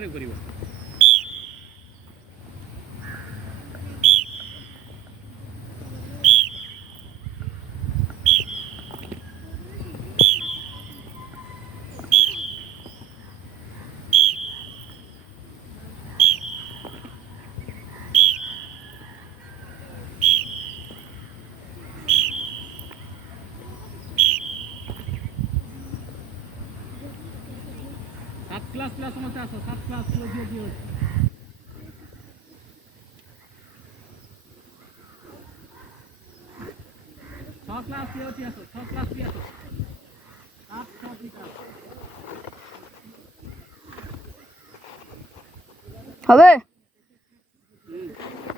ପ୍ରୟୋଗ କରିବ। सात क्लास प्लस समस्या आस 7 क्लास जो जो 6 क्लास की होती है 6 क्लास की है 7 क्लास की হবে।